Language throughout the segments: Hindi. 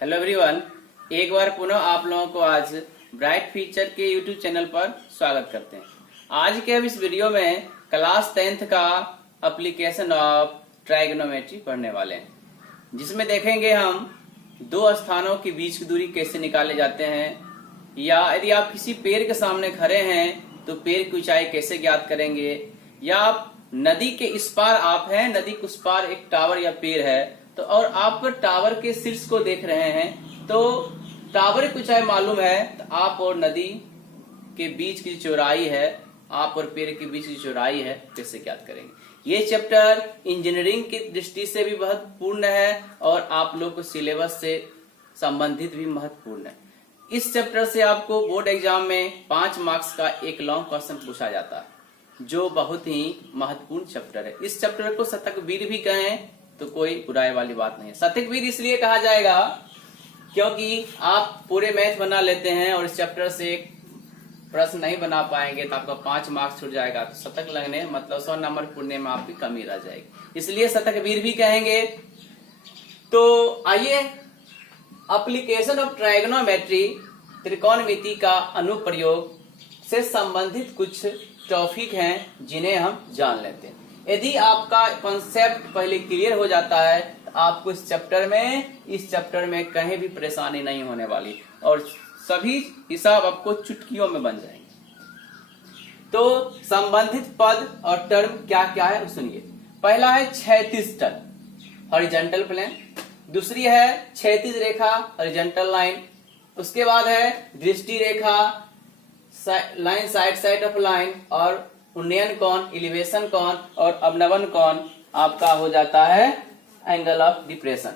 हेलो एवरीवन, एक बार पुनः आप लोगों को आज ब्राइट फ्यूचर के यूट्यूब चैनल पर स्वागत करते हैं। आज के हम इस वीडियो में क्लास 10th का एप्लीकेशन ऑफ ट्राइगोनोमेट्री पढ़ने वाले हैं, जिसमें देखेंगे हम दो स्थानों के बीच की दूरी कैसे निकाले जाते हैं, या यदि आप किसी पेड़ के सामने खड़े हैं तो पेड़ की ऊंचाई कैसे ज्ञात करेंगे, या आप नदी के इस पार आप हैं, नदी के उस पार एक टावर या पेड़ है तो और आप टावर के शीर्ष को देख रहे हैं तो टावर की ऊंचाई मालूम है तो आप और नदी के बीच की चौड़ाई है, आप और पेड़ के बीच की चौड़ाई है, कैसे ज्ञात करेंगे। ये चैप्टर इंजीनियरिंग की दृष्टि से भी महत्वपूर्ण है और आप लोग को सिलेबस से संबंधित भी महत्वपूर्ण है। इस चैप्टर से आपको बोर्ड एग्जाम में 5 मार्क्स का एक लॉन्ग क्वेश्चन पूछा जाता है, जो बहुत ही महत्वपूर्ण चैप्टर है। इस चैप्टर को शतकवीर भी कहें तो कोई बुराई वाली बात नहीं है। शतकवीर इसलिए कहा जाएगा क्योंकि आप पूरे मैथ बना लेते हैं और इस चैप्टर से एक प्रश्न नहीं बना पाएंगे तो आपका 5 मार्क्स छूट जाएगा, तो शतक लगने मतलब 100 नंबर पूर्णे में आपकी कमी रह जाएगी, इसलिए शतकवीर भी कहेंगे। तो आइए एप्लीकेशन ऑफ ट्राइगोनोमेट्री त्रिकोणमिति का अनुप्रयोग से संबंधित कुछ टॉपिक हैं जिन्हें हम जान लेते हैं। यदि आपका कॉन्सेप्ट पहले क्लियर हो जाता है तो आपको इस चैप्टर में कहीं भी परेशानी नहीं होने वाली और सभी हिसाब आपको चुटकियों में बन जाएंगे। तो संबंधित पद और टर्म क्या क्या है सुनिए। पहला है क्षैतिज तल हॉरिजॉन्टल प्लेन, दूसरी है क्षैतिज रेखा हॉरिजॉन्टल लाइन, उसके बाद है दृष्टि रेखा लाइन साइड ऑफ लाइन, और उन्नयन कोण एलिवेशन कोण और अवनमन कोण आपका हो जाता है एंगल ऑफ डिप्रेशन।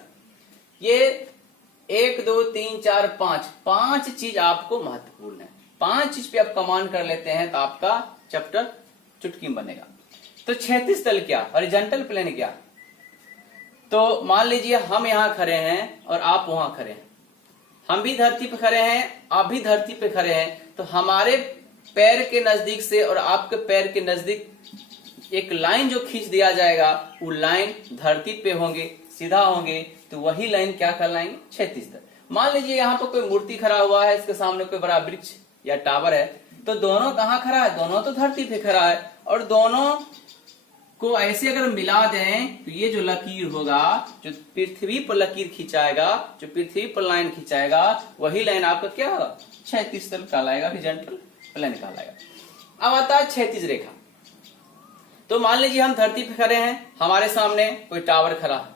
ये 1 2 3 4 5 चीज आपको महत्वपूर्ण है। 5 चीज पे आप कमांड कर लेते हैं तो आपका चैप्टर चुटकी में बनेगा। तो क्षैतिज तल क्या, हॉरिजॉन्टल प्लेन क्या। तो मान लीजिए हम यहाँ खड़े हैं और आप वहां खड़े हैं, हम भी धरती पे खड़े हैं, आप भी धरती पे खड़े हैं, तो हमारे पैर के नजदीक से और आपके पैर के नजदीक एक लाइन जो खींच दिया जाएगा, वो लाइन धरती पे होंगे, सीधा होंगे, तो वही लाइन क्या कहलाएंगे, क्षैतिज तल। मान लीजिए यहाँ पर कोई मूर्ति खड़ा हुआ है, इसके सामने कोई बड़ा वृक्ष या टावर है, तो दोनों कहाँ खड़ा है, दोनों तो धरती पे खड़ा है, और दोनों को ऐसे अगर मिला दें तो ये जो लकीर होगा, जो पृथ्वी पर लकीर खिंचाएगा, जो पृथ्वी पर लाइन खिंचाएगा, वही लाइन आपका क्या होगा, क्षैतिज तल कहलाएगा, हॉरिजॉन्टल प्लेन कहलाएगा। अब आता है क्षैतिज रेखा। तो मान लीजिए हम धरती पे खड़े हैं, हमारे सामने कोई टावर खड़ा है,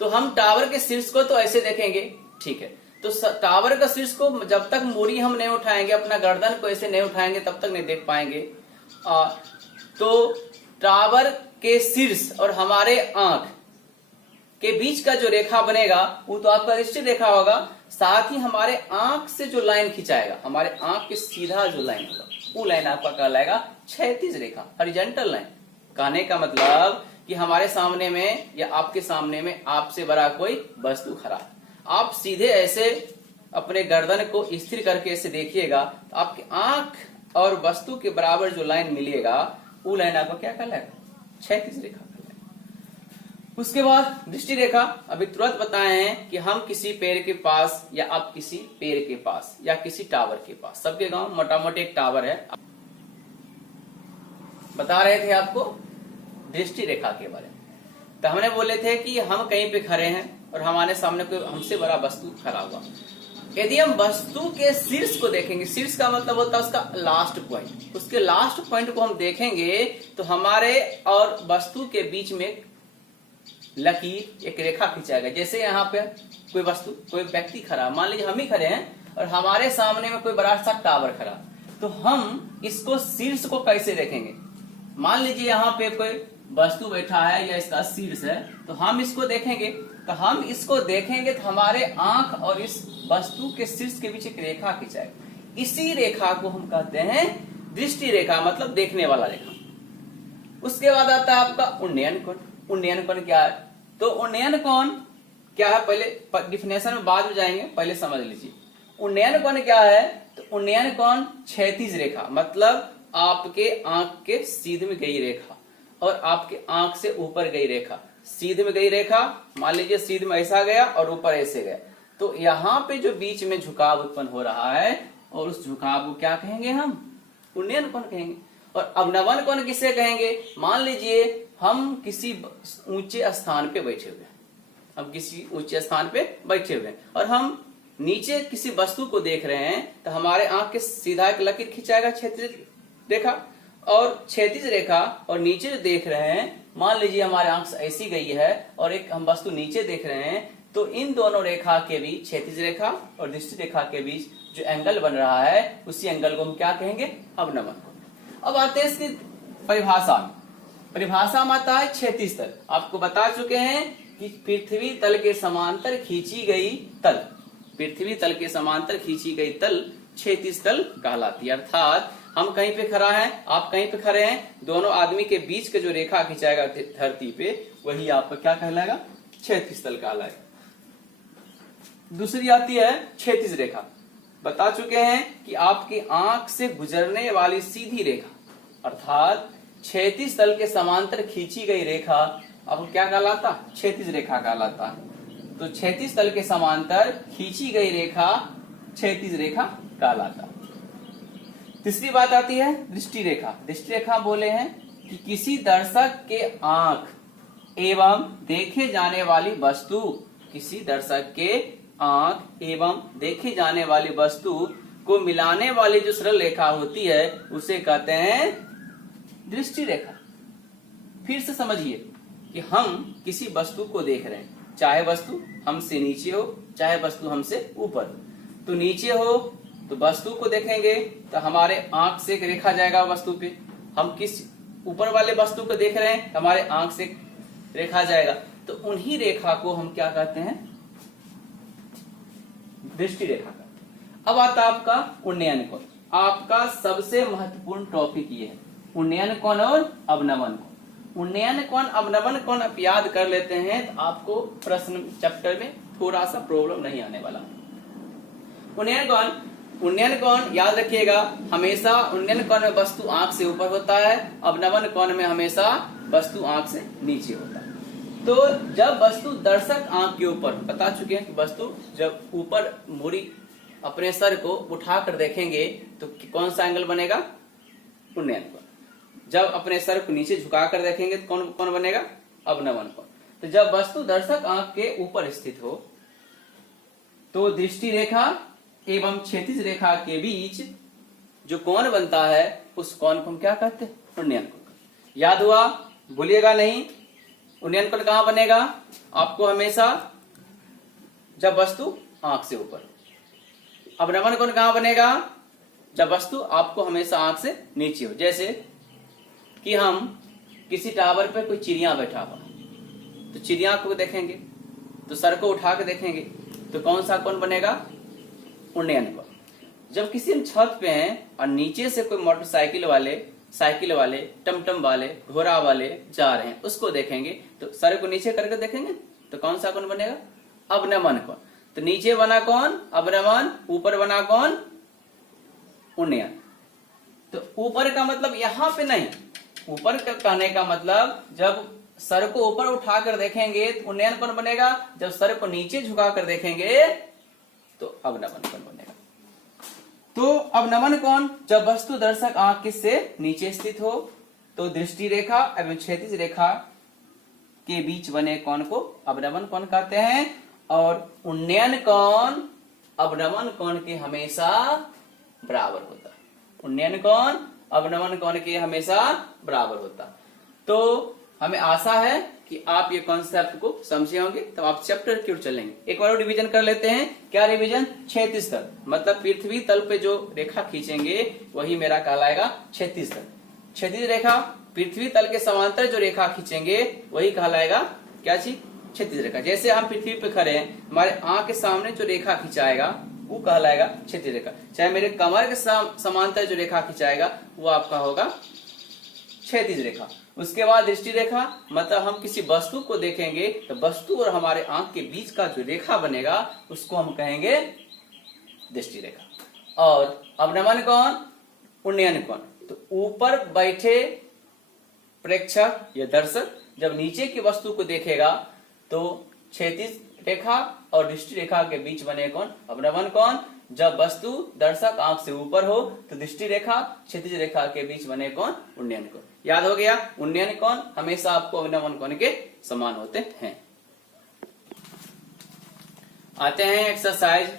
तो हम टावर के शीर्ष को तो ऐसे देखेंगे, ठीक है। तो टावर का शीर्ष को जब तक मूरी हम नहीं उठाएंगे, अपना गर्दन को ऐसे नहीं उठाएंगे, तब तक नहीं देख पाएंगे। तो टावर के शीर्ष और हमारे आंख के बीच का जो रेखा बनेगा वो तो आपका दृष्टि रेखा होगा, साथ ही हमारे आंख से जो लाइन खिंचाएगा, हमारे आंख के सीधा जो लाइन होगा, वो लाइन आपका कहलाएगा क्षैतिज रेखा, हॉरिजॉन्टल लाइन। कहने का मतलब कि हमारे सामने में या आपके सामने में आपसे बड़ा कोई वस्तु खड़ा है, आप सीधे ऐसे अपने गर्दन को स्थिर करके ऐसे देखिएगा, तो आपकी आंख और वस्तु के बराबर जो लाइन मिलेगा, वो लाइन आपको क्या कहलाएगा, क्षैतिज रेखा। उसके बाद दृष्टि रेखा। अभी तुरंत बताए हैं कि हम किसी पेड़ के पास या आप किसी पेड़ के पास या किसी टावर के पास, सबके गांव मोटा मोटे एक टावर है, बता रहे थे आपको दृष्टि रेखा के बारे में। तो हमने बोले थे कि हम कहीं पे खड़े हैं और हमारे सामने कोई हमसे बड़ा वस्तु खड़ा हुआ, यदि हम वस्तु के शीर्ष को देखेंगे, शीर्ष का मतलब होता है उसका लास्ट पॉइंट, उसके लास्ट पॉइंट को हम देखेंगे तो हमारे और वस्तु के बीच में लकीर एक रेखा खिंचाएगा। जैसे यहाँ पे कोई वस्तु, कोई व्यक्ति खड़ा, मान लीजिए हम ही खड़े हैं और हमारे सामने में कोई बड़ा सा टावर खड़ा, तो हम इसको शीर्ष को कैसे देखेंगे। मान लीजिए यहाँ पे कोई वस्तु बैठा है या इसका शीर्ष है, तो हम इसको देखेंगे, तो हम इसको देखेंगे तो हमारे आंख और इस वस्तु के शीर्ष के बीच एक रेखा खिंचाएगा। इसी रेखा को हम कहते हैं दृष्टि रेखा, मतलब देखने वाला रेखा। उसके बाद आता है आपका उन्नयन कोण। उन्नयन कोण क्या है, तो उन्नयन कोण क्या है, पहले डिफिनेशन में बाद में जाएंगे, पहले समझ लीजिए। उन्नयन कोण क्या है, तो उन्नयन कोण क्षैतिज रेखा, मतलब आपके आंख के सीधे में गई रेखा और आपके आंख से ऊपर गई रेखा, सीधे में गई रेखा, मान लीजिए सीधे में ऐसा गया और ऊपर ऐसे गया, तो यहाँ पे जो बीच में झुकाव उत्पन्न हो रहा है और उस झुकाव को क्या कहेंगे, हम उन्नयन कोण कहेंगे। और अवनमन कोण किसे कहेंगे, मान लीजिए हम किसी ऊंचे स्थान पे बैठे हुए हैं, हम किसी ऊंचे स्थान पे बैठे हुए हैं और हम नीचे किसी वस्तु को देख रहे हैं, तो हमारे आंख के सीधा एक लकीर खिंचाएगा क्षैतिज रेखा, और क्षैतिज रेखा और नीचे जो देख रहे हैं, मान लीजिए हमारे आंख से ऐसी गई है और एक हम वस्तु नीचे देख रहे हैं, तो इन दोनों रेखा के बीच, क्षैतिज रेखा और दृष्टि रेखा के बीच जो एंगल बन रहा है, उसी एंगल को हम क्या कहेंगे, अवनमन कोण। अब आते हैं इसकी परिभाषा में। परिभाषा में आता है क्षैतिज तल। आपको बता चुके हैं कि पृथ्वी तल के समांतर खींची गई तल, पृथ्वी तल के समांतर खींची गई तल क्षैतिज तल कहलाती है। अर्थात हम कहीं पे खड़ा है, आप कहीं पे खड़े हैं, दोनों आदमी के बीच का जो रेखा खिंचाएगा धरती पे, वही आपका क्या कहलाएगा, क्षैतिज तल कहलाएगा। दूसरी आती है क्षैतिज रेखा। बता चुके हैं कि आपकी आंख से गुजरने वाली सीधी रेखा, अर्थात क्षैतिज तल के समांतर खींची गई रेखा अब क्या कहलाता, क्षैतिज रेखा कहलाता है। तो क्षैतिज तल के समांतर खींची गई रेखा क्षैतिज रेखा कहलाता। तीसरी बात आती है दृष्टि रेखा। दृष्टि रेखा बोले हैं कि किसी दर्शक के आंख एवं देखे जाने वाली वस्तु, किसी दर्शक के आंख एवं देखे जाने वाली वस्तु को मिलाने वाली जो सरल रेखा होती है, उसे कहते हैं दृष्टि रेखा। फिर से समझिए कि हम किसी वस्तु को देख रहे हैं, चाहे वस्तु हमसे नीचे हो चाहे वस्तु हमसे ऊपर। तो नीचे हो तो वस्तु को देखेंगे तो हमारे आंख से एक रेखा जाएगा वस्तु पे। हम किस ऊपर वाले वस्तु को देख रहे हैं, हमारे आंख से रेखा जाएगा, तो उन्हीं रेखा को हम क्या कहते हैं, दृष्टि रेखा का। अब आता आपका उन्नयन कोण। आपका सबसे महत्वपूर्ण टॉपिक ये है, उन्नयन कोण और अवनमन कोण। उन्नयन कोण अवनमन कोण आप याद कर लेते हैं तो आपको प्रश्न चैप्टर में थोड़ा सा प्रॉब्लम नहीं आने वाला। उन्नयन कोण याद रखिएगा, हमेशा उन्नयन कोण में वस्तु आंख से ऊपर होता है, अवनमन कोण में हमेशा वस्तु आंख से नीचे होता है। तो जब वस्तु दर्शक आंख के ऊपर, बता चुके हैं कि वस्तु जब ऊपर मुड़ी अपने सर को उठाकर देखेंगे तो कौन सा एंगल बनेगा, उन्नयन कोण। जब अपने सर को नीचे झुकाकर देखेंगे तो कौन बनेगा, अवनमन कोण। तो जब वस्तु दर्शक आंख के ऊपर स्थित हो तो दृष्टि रेखा एवं क्षैतिज रेखा के बीच जो कोण बनता है, उस कोण को हम क्या कहते हैं, उन्नयन कोण। याद हुआ, भूलिएगा नहीं। उन्नयन कोण कहां बनेगा, आपको हमेशा जब वस्तु आंख से ऊपर। अवनमन कोण कहां बनेगा, जब वस्तु आपको हमेशा आंख से नीचे हो। जैसे कि हम किसी टावर पे कोई चिड़िया बैठा हुआ, तो चिड़िया को देखेंगे तो सर को उठा के देखेंगे तो कौन सा कोण बनेगा, उन्नयन कोण। जब किसी हम छत पे हैं और नीचे से कोई मोटरसाइकिल वाले, साइकिल वाले, टमटम वाले, घोड़ा वाले जा रहे हैं, उसको देखेंगे तो सर को नीचे करके देखेंगे तो कौन सा कोण बनेगा, अवनमन कोण। तो नीचे बना कौन, अवनमन, ऊपर बना कौन, उन्नयन। तो ऊपर का मतलब यहां पे नहीं, ऊपर का कहने का मतलब जब सर को ऊपर उठाकर देखेंगे तो उन्नयन कोण बनेगा, जब सर को नीचे झुकाकर देखेंगे तो अवनमन कोण बनेगा। तो अवनमन कोण जब वस्तु दर्शक आंख से नीचे स्थित हो तो दृष्टि रेखा एवं क्षैतिज रेखा के बीच बने कोण को अवनमन कोण कहते हैं। और उन्नयन कोण अवनमन कोण के हमेशा बराबर होता है। उन्नयन कोण अवनमन कोण के हमेशा बराबर होता। तो हमें आशा है कि आप ये कॉन्सेप्ट को समझे होंगे, तब आप चैप्टर की ओर चलेंगे। एक बार रिवीजन कर लेते हैं। क्या रिवीजन, क्षैतिज तल, मतलब पृथ्वी तल पे जो रेखा खींचेंगे वही मेरा कहलाएगा क्षैतिज तल। क्षैतिज रेखा पृथ्वी तल के समांतर जो रेखा खींचेंगे वही कहलाएगा क्या चीज, क्षैतिज रेखा। जैसे हम पृथ्वी पे खड़े हैं, हमारे आंख के सामने जो रेखा खिंचाएगा वो कहलाएगा क्षैतिज रेखा। चाहे मेरे कमर के समांतर जो रेखा खिंचाएगा वो आपका होगा क्षैतिज रेखा। उसके बाद दृष्टि रेखा, मतलब हम किसी वस्तु को देखेंगे तो वस्तु और हमारे आंख के बीच का जो रेखा बनेगा उसको हम कहेंगे दृष्टि रेखा। और अवनमन कोण, उन्नयन कोण, तो ऊपर बैठे प्रेक्षक या दर्शक जब नीचे की वस्तु को देखेगा तो क्षैतिज रेखा और दृष्टि रेखा के बीच बने कोण अवनमन कोण। जब वस्तु दर्शक आंख से ऊपर हो तो दृष्टि रेखा क्षैतिज रेखा के बीच बने कोण उन्नयन कोण। याद हो गया, उन्नयन कोण हमेशा आपको अवनमन कोण के समान होते हैं। आते हैं एक्सरसाइज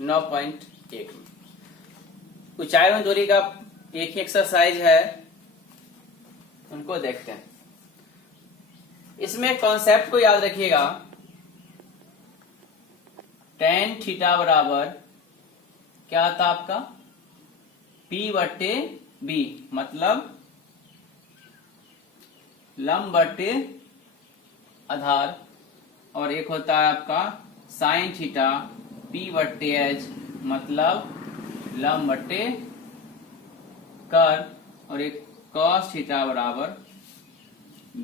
9.1 में। ऊंचाई एवं दूरी का एक ही एक्सरसाइज है, उनको देखते हैं। इसमें कॉन्सेप्ट को याद रखिएगा, tan थीटा बराबर क्या आता आपका P/B, मतलब लंब बटे आधार, और एक होता है आपका साइन थीटा P/H, मतलब लंब बटे कर्व, और एक cos थीटा बराबर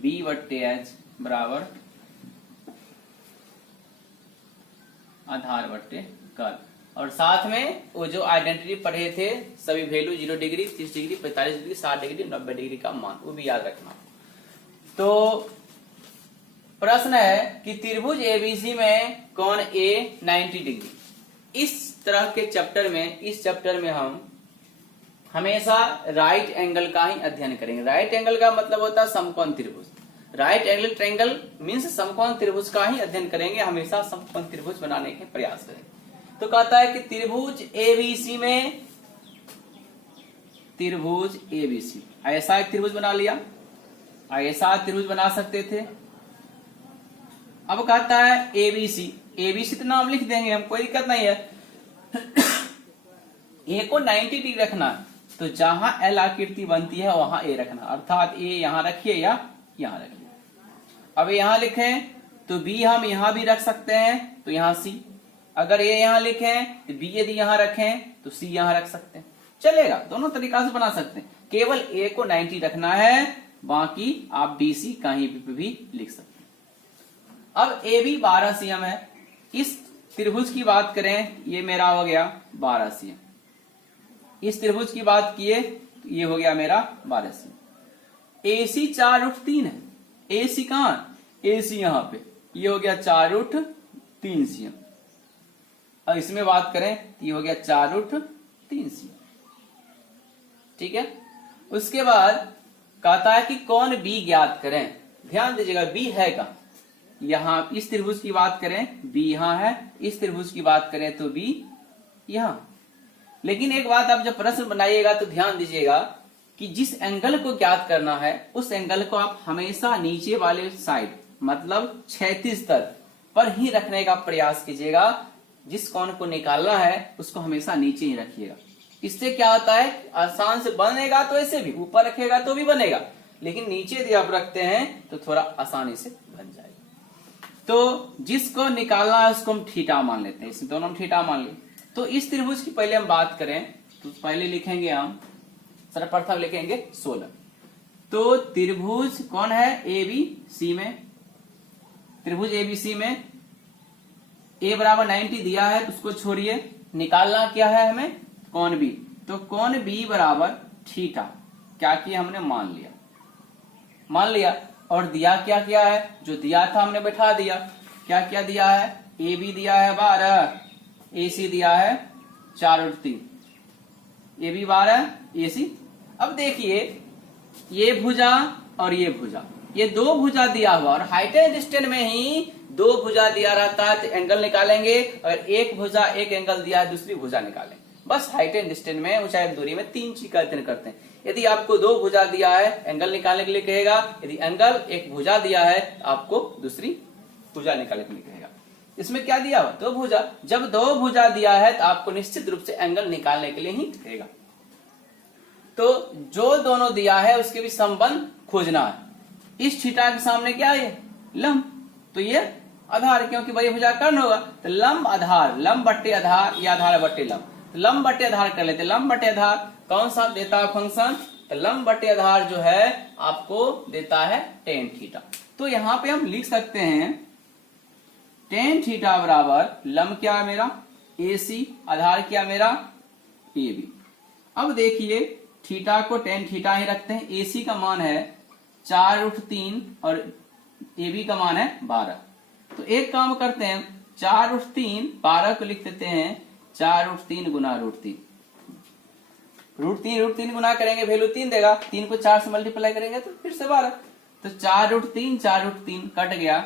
B/H बराबर आधार बटे कर्व। और साथ में वो जो आइडेंटिटी पढ़े थे सभी value 0 degree, 30 degree, 45 degree, 60 degree, 90 degree का मान, वो भी याद रखना। तो प्रश्न है कि त्रिभुज एबीसी में कोण ए 90 डिग्री। इस तरह के चैप्टर में हम हमेशा राइट एंगल का ही अध्ययन करेंगे। राइट एंगल का मतलब होता है समकोण त्रिभुज। राइट एंगल ट्रायंगल मीन्स समकोण त्रिभुज का ही अध्ययन करेंगे, हमेशा समकोण त्रिभुज बनाने के प्रयास करेंगे। तो कहता है कि त्रिभुज एबीसी में, त्रिभुज एबीसी ऐसा एक त्रिभुज बना लिया, ऐसा त्रिभुज बना सकते थे। अब कहता है एबीसी, एबीसी तो नाम लिख देंगे हम, कोई दिक्कत नहीं है। ए को 90 डिग्री रखना है, तो जहां एल आकृति बनती है वहां ए रखना, अर्थात ए यहां रखिए या यहां रखिए। अब यहां लिखें तो बी हम यहां भी रख सकते हैं, तो यहां सी। अगर ए यहां लिखें तो बी यदि यहां रखें तो सी यहां रख सकते हैं, चलेगा, दोनों तरीका से बना सकते हैं। केवल ए को 90 रखना है, बाकी आप बीसी कहीं भी लिख सकते हैं। अब ए बी 12 सीएम है। इस त्रिभुज की बात करें, ये मेरा हो गया 12 सीएम। इस त्रिभुज की बात किए तो ये हो गया मेरा 12 सीएम। एसी 4√3 है। एसी कहां? एसी यहां पे, ये हो गया 4√3 सीएम। अब इसमें बात करें तो ये हो गया 4√3 सीएम, ठीक है। उसके बाद कहता है कि कोण बी ज्ञात करें। ध्यान दीजिएगा, बी है कहां? यहां। इस त्रिभुज की बात करें बी यहां है, इस त्रिभुज की बात करें तो बी यहां। लेकिन एक बात आप जब प्रश्न बनाइएगा तो ध्यान दीजिएगा कि जिस एंगल को ज्ञात करना है उस एंगल को आप हमेशा नीचे वाले साइड, मतलब क्षैतिज तल पर ही रखने का प्रयास कीजिएगा। जिस कोण को निकालना है उसको हमेशा नीचे ही रखिएगा। इससे क्या होता है, आसान से बनेगा तो ऐसे भी, ऊपर रखेगा तो भी बनेगा, लेकिन नीचे यदि आप रखते हैं तो थोड़ा आसानी से बन जाएगा। तो जिसको निकालना है उसको हम थीटा मान लेते हैं, इस दोनों हम थीटा मान लें। तो इस त्रिभुज की पहले हम बात करें तो पहले लिखेंगे हम, सर्वप्रथम लिखेंगे 16। तो त्रिभुज कौन है? ए बी सी में। त्रिभुज एबीसी में ए बराबर 90 दिया है तो उसको छोड़िए, निकालना क्या है हमें? कोण बी। तो कोण बी बराबर थीटा, क्या किया हमने? मान लिया। और दिया क्या है? जो दिया था हमने बैठा दिया। क्या दिया है? ए बी दिया है 12, ए सी दिया है 4√3, ए बी 12, ए सी। अब देखिए ये भुजा और ये भुजा, ये दो भुजा दिया हुआ, और हाइट एंड डिस्टेंस में ही दो भुजा दिया रहता है तो एंगल निकालेंगे। अगर एक भुजा एक एंगल दिया है दूसरी भुजा निकालेंगे। बस हाइट एंड डिस्टेंस में, ऊंचाई और दूरी में 3 चीज का अध्ययन करते हैं। यदि आपको दो भुजा दिया है एंगल निकालने के लिए कहेगा, यदि एंगल एक भुजा दिया है तो आपको दूसरी भुजा निकालने के लिए कहेगा। इसमें क्या दिया हुआ? दो भुजा। जब दो भुजा दिया है तो आपको निश्चित रूप से एंगल निकालने के लिए ही कहेगा। तो जो दोनों दिया है उसके भी संबंध खोजना है। इस थीटा के सामने क्या है? लंब। तो ये आधार, क्योंकि बड़ी भुजा कर्ण होगा तो लंब आधार, लंब बट्टे आधार या आधार बट्टे लंब। तो लंब बट्टे आधार कर लेते। लंब बट्टे आधार कौन सा देता है फंक्शन? तो लंब बट्टे आधार जो है आपको देता है tan थीटा। तो यहां पे हम लिख सकते हैं tan थीटा बराबर लंब क्या है मेरा? AC, आधार क्या मेरा? AB। अब देखिए थीटा को tan थीटा ही रखते हैं। AC का मान है 4√3 और AB का मान है 12। तो एक काम करते हैं, 4√3 12 को लिख देते हैं 4√3 गुना √3। √3 गुना करेंगे वैल्यू 3 देगा, 3 को 4 से मल्टीप्लाई करेंगे तो फिर से 12। तो 4√3 कट गया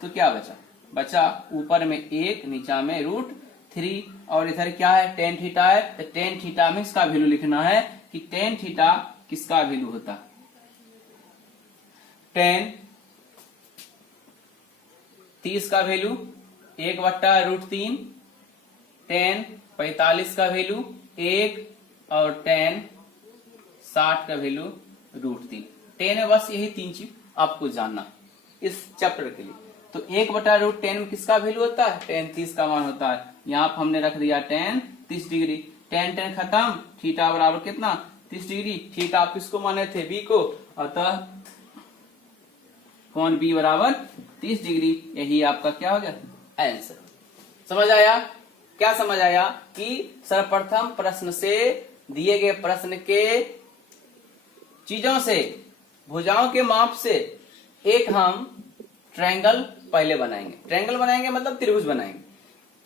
तो क्या बचा? बचा ऊपर में 1 नीचा में √3 और इधर क्या है tan थीटा है। तो tan थीटा में इसका वैल्यू लिखना है कि tan थीटा किसका वैल्यू होता है। tan 30 का वैल्यू 1/√3, tan 45 का वैल्यू 1 और tan 60 का वैल्यू √3। tan में बस यही 3 चीज आपको जानना इस चैप्टर के लिए। तो 1/√10 में किसका वैल्यू होता है? tan 30 का मान होता है। यहाँ पर हमने रख दिया tan 30 डिग्री। tan खत्म, थीटा बराबर कितना? 30 डिग्री। थीटा आप किसको माने थे? बी को। अतः कोण बी बराबर 30 डिग्री। यही आपका क्या हो गया? आंसर। समझ आया? क्या समझ आया कि सर्वप्रथम प्रश्न से दिए गए प्रश्न के चीजों से, भुजाओं के माप से एक हम ट्रायंगल पहले बनाएंगे। ट्रायंगल बनाएंगे मतलब त्रिभुज बनाएंगे।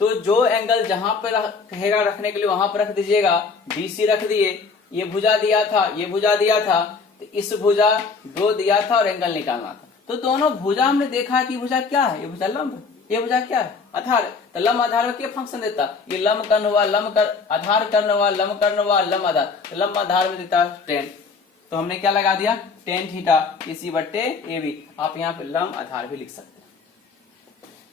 तो जो एंगल जहां पर कहेगा रखने के लिए वहां पर रख दीजिएगा। BC रख दिए, ये भुजा दिया था, ये भुजा दिया था, तो इस भुजा 2 दिया था और एंगल निकालना था। तो दोनों भुजा हमने देखा कि भुजा क्या है? ये भुजा लंब, ये भुजा क्या है? आधार। तो लंब आधार में क्या फंक्शन देता? ये लंब कर्ण हुआ, आधार कर्ण हुआ, लंब कर्ण हुआ, लंब आधार। तो लंब आधार में देता tan। तो हमने क्या लगा दिया? tan theta AC/AB। आप यहाँ पे लंब आधार भी लिख सकते हैं।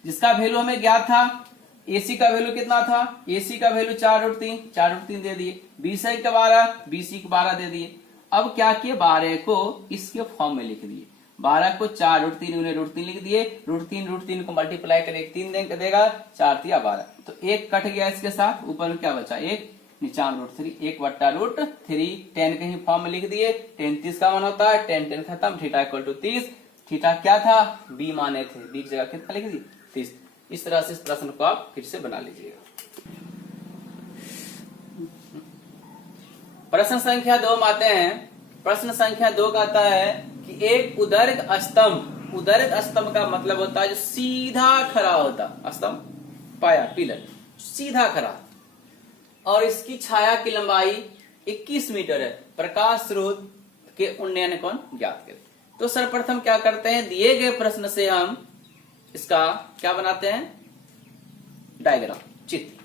जिसका वैल्यू हमें ज्ञात था, AC का वैल्यू कितना था? AC का वैल्यू 4√3 दे दिए। BC का 12 दे दिए। अब क्या किए? 12 को इसके फॉर्म में लिख दिए। 12 को 4√3 लिख दिए। √3 को मल्टीप्लाई करें 3 देगा, 4 3 12। तो 1 कट गया इसके साथ, ऊपर में क्या बचा? 1 नीचा में √3, 1/√3। tan कहीं फॉर्म में लिख दिए। tan 30 का मान होता है। tan खत्म, थीटा इक्वल टू 30। थीटा क्या था? B माने थे। B की जगह कितना लिख दी? 30। इस तरह से इस प्रश्न को आप फिर से बना लीजिएगा। प्रश्न संख्या 2 में आते हैं। प्रश्न संख्या 2 कहता है कि एक उदर्ग स्तंभ का मतलब होता है जो सीधा खड़ा होता। स्तंभ पाया, पिलर सीधा खड़ा, और इसकी छाया की लंबाई 21 मीटर है। प्रकाश स्रोत के उन्नयन कोण ज्ञात करें। तो सर्वप्रथम क्या करते हैं? दिए गए प्रश्न से हम इसका क्या बनाते हैं? डायग्राम, चित्र।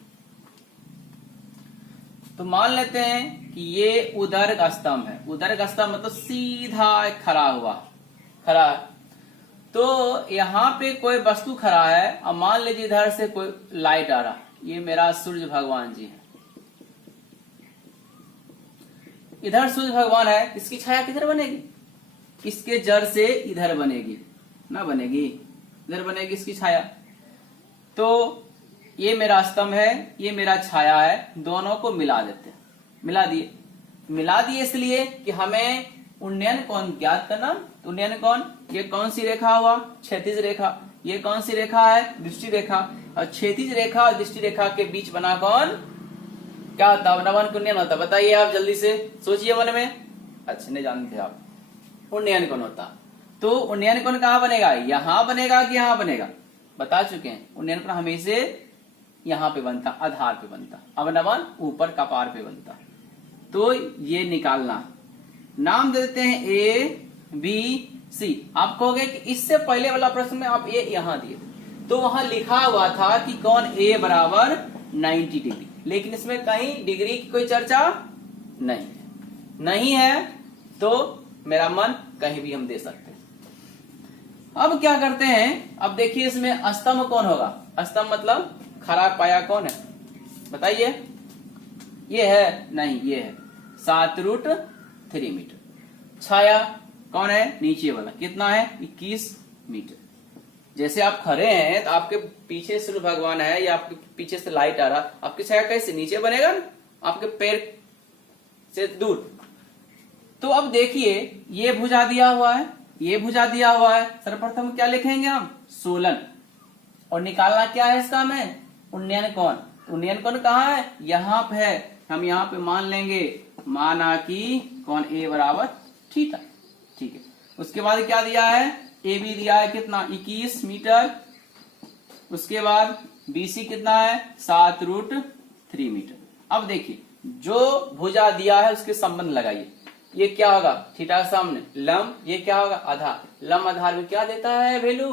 तो मान लेते हैं कि ये उदर्ग स्तंभ है। उदर्ग स्तंभ मतलब सीधा खड़ा हुआ, खड़ा। तो यहाँ पे कोई वस्तु खड़ा है और मान लीजिए इधर से कोई लाइट आ रहा। ये मेरा सूर्य भगवान जी है, इधर सूर्य भगवान है। इसकी छाया किधर बनेगी? इसके जड़ से इधर बनेगी ना, बनेगी इधर बनेगी इसकी छाया। तो ये मेरा स्तंभ है, ये मेरा छाया है, दोनों को मिला देते हैं। मिला दिए इसलिए कि हमें उन्नयन कोण ज्ञात करना। तो उन्नयन कोण, ये कौन सी रेखा हुआ? क्षैतिज रेखा। ये कौन सी रेखा है? दृष्टि रेखा। और क्षैतिज रेखा और दृष्टि रेखा के बीच बना कौन क्या होता? अवनवन उन्नयन होता। बताइए आप जल्दी से सोचिए मन में। अच्छा नहीं जानते आप, उन्नयन कोण होता। तो उन्नयन कोण कहाँ बनेगा? यहाँ बनेगा कि यहाँ बनेगा? बता चुके हैं। उन्नयन कोण हमेशा यहाँ पे बनता, आधार पे बनता। अवनवन ऊपर कपार पे बनता। तो ये निकालना, नाम दे देते हैं ABC। आप कहोगे कि इससे पहले वाला प्रश्न में आप ये यहाँ दिए, तो वहां लिखा हुआ था कि कोण A बराबर 90 डिग्री, लेकिन इसमें कहीं डिग्री की कोई चर्चा नहीं है। तो मेरा मन कहीं भी हम दे सकते हैं। अब क्या करते हैं? अब देखिए इसमें स्तंभ कौन होगा? स्तंभ मतलब खड़ा पाया कौन है? बताइए। ये है? नहीं, ये है 7√3 मीटर। छाया कौन है? नीचे वाला। कितना है? 21 मीटर। जैसे आप खड़े हैं तो आपके पीछे सूर्य भगवान है या आपके पीछे से लाइट आ रहा, आपकी छाया कैसे? नीचे बनेगा ना, आपके पैर से दूर। तो अब देखिए ये भुजा दिया हुआ है, ये भुजा दिया हुआ है। सर्वप्रथम क्या लिखेंगे हम? सोलन। और निकालना क्या है इसका हमें? उन्नयन कोण। उन्नयन कोण कहाँ है? यहाँ पे है। हम यहाँ पे मान लेंगे, माना कि कोण A बराबर थीटा। ठीक है। उसके बाद क्या दिया है? AB दिया है कितना? 21 मीटर। उसके बाद BC कितना है 7√3 मीटर। अब देखिए जो भुजा दिया है उसके संबंध लगाइए। ये क्या होगा थीटा के सामने लंब, ये क्या होगा आधार, लंब आधार में क्या देता है वैल्यू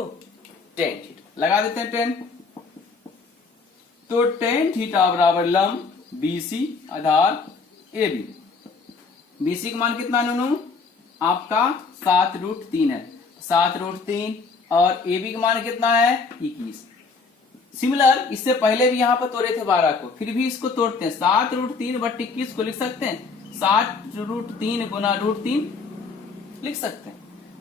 tan थीटा, लगा देते हैं tan। तो tan थीटा बराबर लंब BC आधार AB। BC का मान कितना नूनू आपका 7√3 है, 7√3 और AB का मान कितना है 21। सिमिलर इससे पहले भी यहाँ पर तोड़े थे 12 को, फिर भी इसको तोड़ते हैं। 7√3/21 को लिख सकते हैं 7√3 गुना √3 लिख सकते हैं।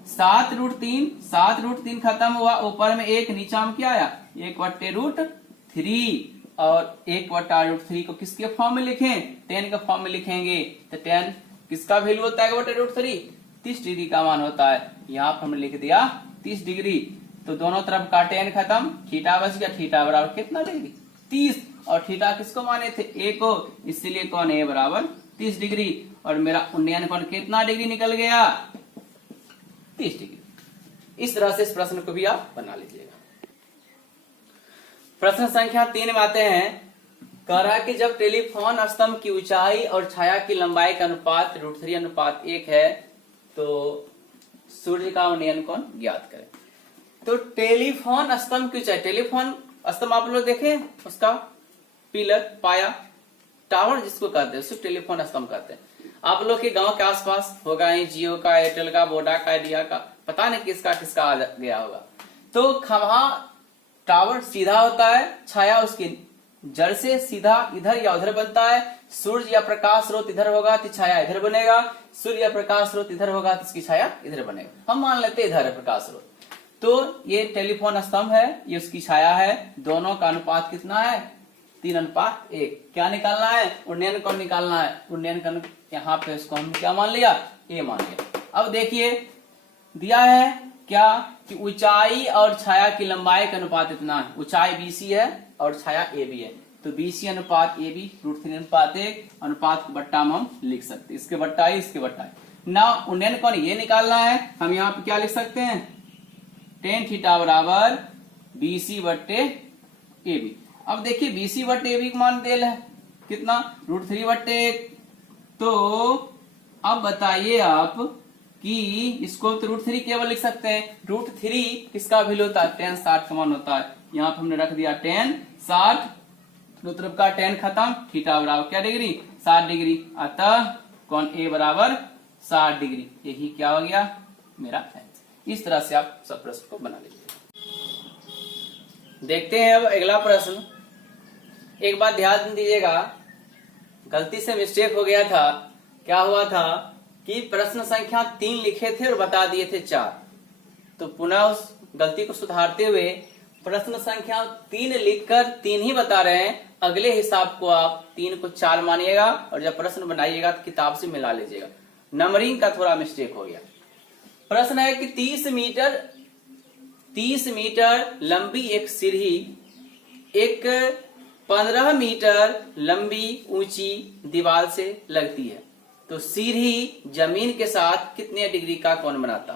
7√3 खत्म हुआ, ऊपर में एक, नीचा में क्या आया 1/√3 और 1/√3 को किसके फॉर्म में लिखें tan का फॉर्म में लिखेंगे। तो tan किसका वैल्यू होता है 1/√3 30 डिग्री का मान होता है। यहाँ पर हमने लिख दिया 30 डिग्री। तो दोनों तरफ का tan खत्म, थीटा बच गया, थीटा बराबर कितना डिग्री 30 और थीटा किसको माने थे a को, इसीलिए कौन a बराबर 30 डिग्री और मेरा उन्नयन कोण कितना डिग्री निकल गया 30 डिग्री। इस तरह से इस प्रश्न को भी आप बना लीजिएगा। प्रश्न संख्या 3 में आते हैं। कह रहा है कि जब टेलीफोन स्तंभ की ऊंचाई और छाया की लंबाई का अनुपात √3:1 है तो सूर्य का उन्नयन कोण ज्ञात करें। तो टेलीफोन स्तंभ की ऊंचाई, टेलीफोन स्तंभ आप लोग देखें उसका पिलर पाया टावर जिसको कहते हैं उसे टेलीफोन स्तंभ कहते हैं। आप लोग के गांव के आसपास होगा ही जियो का, एयरटेल का, वोडा का, आइडिया का, पता नहीं किसका किसका आ गया होगा। तो खंभा टावर सीधा होता है, छाया उसकी जड़ से सीधा इधर या उधर बनता है। सूर्य या प्रकाश स्रोत इधर होगा तो छाया इधर बनेगा, सूर्य या प्रकाश स्रोत इधर होगा तो इसकी छाया इधर बनेगा। हम मान लेते इधर है प्रकाश स्रोत। तो ये टेलीफोन स्तंभ है, ये उसकी छाया है, दोनों का अनुपात कितना है 3:1। क्या निकालना है उन्नयन कोण निकालना है। उन्नयन कोण यहाँ पे उसको हमने क्या मान लिया a मान लिया। अब देखिए दिया है क्या कि ऊंचाई और छाया की लंबाई का अनुपात इतना है। ऊंचाई BC है और छाया AB है, तो BC अनुपात AB √3:1 अनुपात को बट्टा में हम लिख सकते हैं, इसके बट्टा इसके बट्टा ना। उन्नयन कोण ये निकालना है, हम यहाँ पे क्या लिख सकते हैं tan थीटा बराबर BC/AB। अब देखिए BC/AB का मान देल है कितना √3/1। तो अब बताइए आप कि इसको तो √3 केवल लिख सकते हैं। √3 किसका वैल्यू होता है tan 60 का मान होता है। यहाँ पे हमने रख दिया tan 60, दो तरफ का tan खत्म, थीटा बराबर क्या डिग्री 60 डिग्री, अतः कोण a बराबर 60 डिग्री। यही क्या हो गया मेरा आंसर। इस तरह से आप सब प्रश्न को बना लीजिए। देखते हैं अब अगला प्रश्न। एक बात ध्यान दीजिएगा, गलती से मिस्टेक हो गया था। क्या हुआ था कि प्रश्न संख्या 3 लिखे थे और बता दिए थे 4। तो पुनः उस गलती को सुधारते हुए प्रश्न संख्या 3 लिखकर 3 ही बता रहे हैं। अगले हिसाब को आप 3 को 4 मानिएगा और जब प्रश्न बनाइएगा तो किताब से मिला लीजिएगा। नंबरिंग का थोड़ा मिस्टेक हो गया। प्रश्न है कि 30 मीटर लंबी एक सीढ़ी एक 15 मीटर लंबी ऊंची दीवार से लगती है, तो सीढ़ी जमीन के साथ कितने डिग्री का कोण बनाता।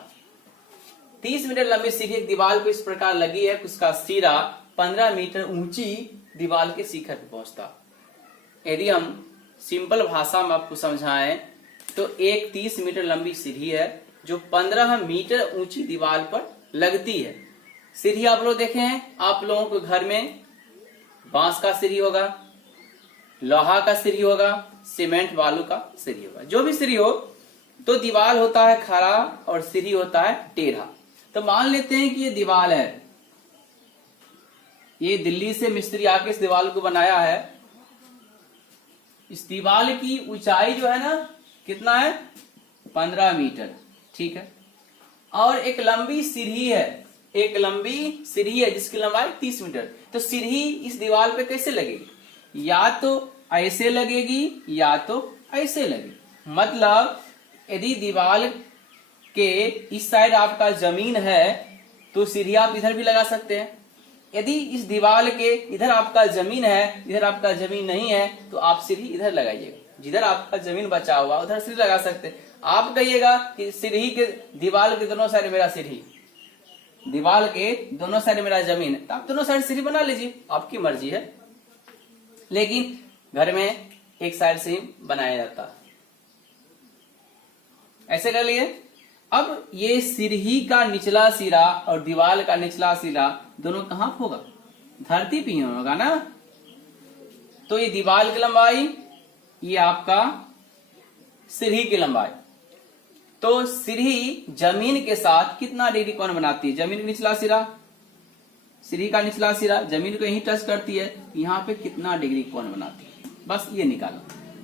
30 मीटर लंबी सीढ़ी एक दीवार पर इस प्रकार लगी है, उसका सिरा 15 मीटर ऊंची दीवार के शिखर पर पहुंचता। यदि हम सिंपल भाषा में आपको समझाएं तो एक 30 मीटर लंबी सीढ़ी है जो 15 मीटर ऊंची दीवार पर लगती है। सीढ़ी आप लोग देखे हैं, आप लोगों के घर में बांस का सीढ़ी होगा, लोहा का सीढ़ी होगा, सीमेंट बालू का सीढ़ी होगा। जो भी सीढ़ी हो तो दीवार होता है खड़ा और सीढ़ी होता है टेढ़ा। तो मान लेते हैं कि ये दीवार है, ये दिल्ली से मिस्त्री आके इस दीवार को बनाया है। इस दीवार की ऊंचाई जो है ना कितना है 15 मीटर, ठीक है। और एक लंबी सीढ़ी है, जिसकी लंबाई 30 मीटर। तो सीढ़ी इस दीवार पे कैसे लगेगी, या तो ऐसे लगेगी या तो ऐसे लगेगी। मतलब यदि दीवार के इस साइड आपका जमीन है तो सीढ़ी आप इधर भी लगा सकते हैं। यदि इस दीवार के इधर आपका जमीन है, इधर आपका जमीन नहीं है, तो आप सीढ़ी इधर लगाइएगा। जिधर आपका जमीन बचा हुआ उधर सीढ़ी लगा सकते हैं। आप कहिएगा कि सीढ़ी के दीवार के दोनों साइड मेरा सीढ़ी, दीवार के दोनों साइड मेरा जमीन है, तो आप दोनों साइड सीढ़ी बना लीजिए, आपकी मर्जी है। लेकिन घर में एक साइड से ही बनाया जाता है। ऐसे कर लिए। अब ये सीढ़ी का निचला सिरा और दीवार का निचला सिरा दोनों कहां पे होगा? धरती पे ही होगा ना। तो ये दीवार की लंबाई, ये आपका सीढ़ी की लंबाई। तो सीढ़ी जमीन के साथ कितना डिग्री कोण बनाती है? जमीन का निचला सिरा, सीढ़ी का निचला सिरा जमीन को यही टच करती है, यहाँ पे कितना डिग्री कोण बनाती है, बस ये निकालो।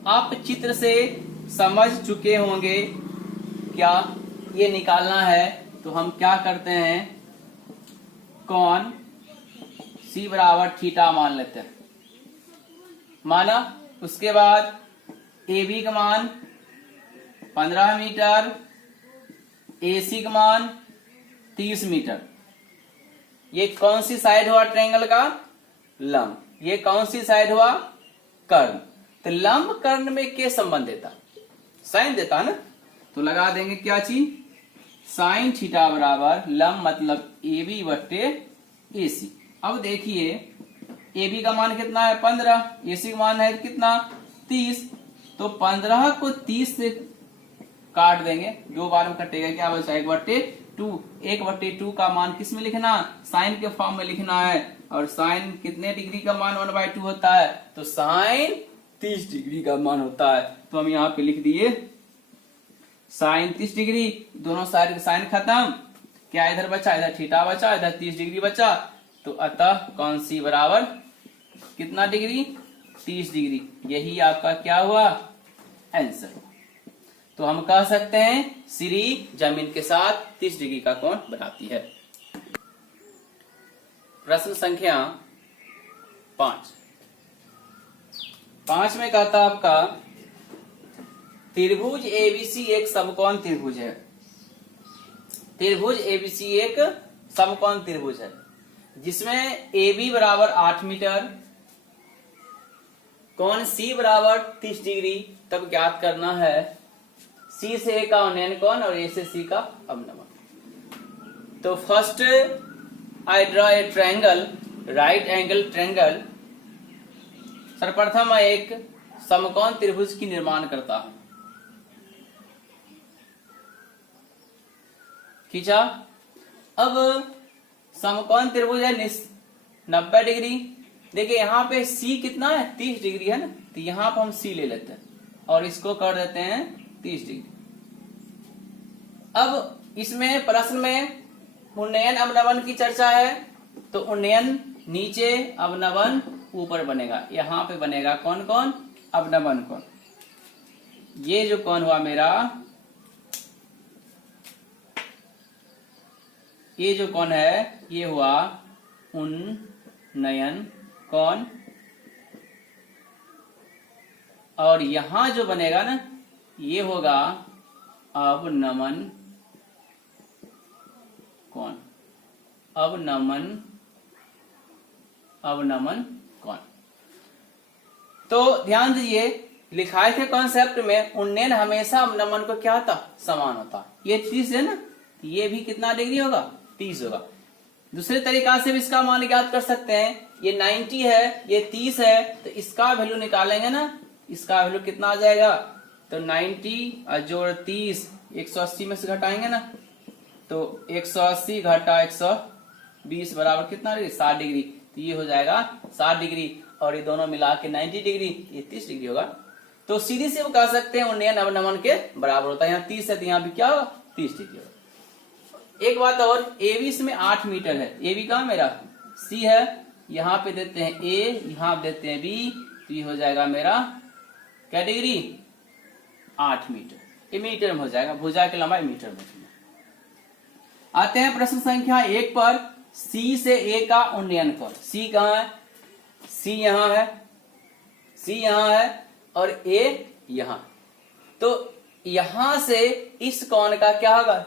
आप चित्र से समझ चुके होंगे क्या ये निकालना है। तो हम क्या करते हैं, कोण C बराबर थीटा मान लेते हैं, माना। उसके बाद AB का मान 15 मीटर, AC का मान 30 मीटर। ये कौन सी साइड हुआ ट्रायंगल का? लंब। ये कौन सी साइड हुआ? कर्ण। तो लंब कर्ण में क्या संबंध देता? साइन देता ना। तो लगा देंगे क्या चीज, साइन थीटा बराबर लंब मतलब AB बट्टे AC। अब देखिए AB का मान कितना है? 15, AC का मान है कितना? 30। तो 15 को 30 से काट देंगे, 2 बार में कटेगा, क्या बचा? 1/2। 1/2 का मान किस में लिखना? साइन के फॉर्म में लिखना है। और साइन कितने डिग्री का मान 1/2 होता है? तो साइन 30 डिग्री का मान होता है। तो हम यहाँ पे लिख दिए साइन 30 डिग्री। दोनों साइड का साइन खत्म, क्या इधर बचा? इधर थीटा बचा, इधर 30 डिग्री बचा। तो अतः कौन सी बराबर कितना डिग्री? 30 डिग्री। यही आपका क्या हुआ? आंसर। तो हम कह सकते हैं सीढ़ी जमीन के साथ 30 डिग्री का कोण बनाती है। प्रश्न संख्या 5 में कहता आपका त्रिभुज एबीसी एक समकोण त्रिभुज है। त्रिभुज एबीसी एक समकोण त्रिभुज है जिसमें AB बराबर 8 मीटर, कोण C बराबर 30 डिग्री। तब ज्ञात करना है C से A का उन्नयन कोण और A से C का अवनमन। तो first I draw a triangle, right angle triangle. सर्वप्रथम मैं एक समकोण त्रिभुज की निर्माण करता हूं। खींचा। अब समकोण त्रिभुज है 90 डिग्री। देखिए यहाँ पे C कितना है? 30 डिग्री है ना। तो यहाँ पे हम C ले लेते हैं और इसको कर देते हैं 30 डिग्री। अब इसमें प्रश्न में उन्नयन अवनमन की चर्चा है। तो उन्नयन नीचे, अवनमन ऊपर बनेगा। यहाँ पे बनेगा कौन कौन? अवनमन कोण। ये जो कोण हुआ मेरा, ये जो कोण है ये हुआ उन्नयन कोण। और यहां जो बनेगा ना ये होगा अवनमन कोण। अवनमन कोण। तो ध्यान दीजिए, लिखाए थे कॉन्सेप्ट में उन्नयन हमेशा अवनमन को क्या था? समान होता। ये 30 है ना, ये भी कितना डिग्री होगा? 30 होगा। दूसरे तरीका से भी इसका मान ज्ञात कर सकते हैं। ये 90 है, ये 30 है, तो इसका वैल्यू निकालेंगे ना, इसका वैल्यू कितना आ जाएगा? तो 90 और जोड़ 30, 180 में से घटाएंगे ना, तो 180 घटा 120 बराबर कितना डिग्री? 60 डिग्री। तो ये हो जाएगा 60 डिग्री और ये दोनों मिला के 90 डिग्री, ये 30 डिग्री होगा। तो सीधी से वो कह सकते हैं उन्नयन अवनमन के बराबर होता है। यहाँ 30 है तो यहाँ भी क्या होगा? 30 डिग्री होगा। एक बात और, AB इसमें 8 मीटर है। AB कहाँ मेरा? C है, यहाँ पे देते हैं A, यहाँ देते हैं B, तो ये हो जाएगा मेरा क्या डिग्री? 8 मीटर। ये मीटर में हो जाएगा, भुजा की लंबाई मीटर में। आते हैं प्रश्न संख्या 1 पर। C से A का उन्नयन कोण। C कहाँ है? C यहाँ है, C यहाँ है और A यहाँ। तो यहां से इस कोण का क्या होगा?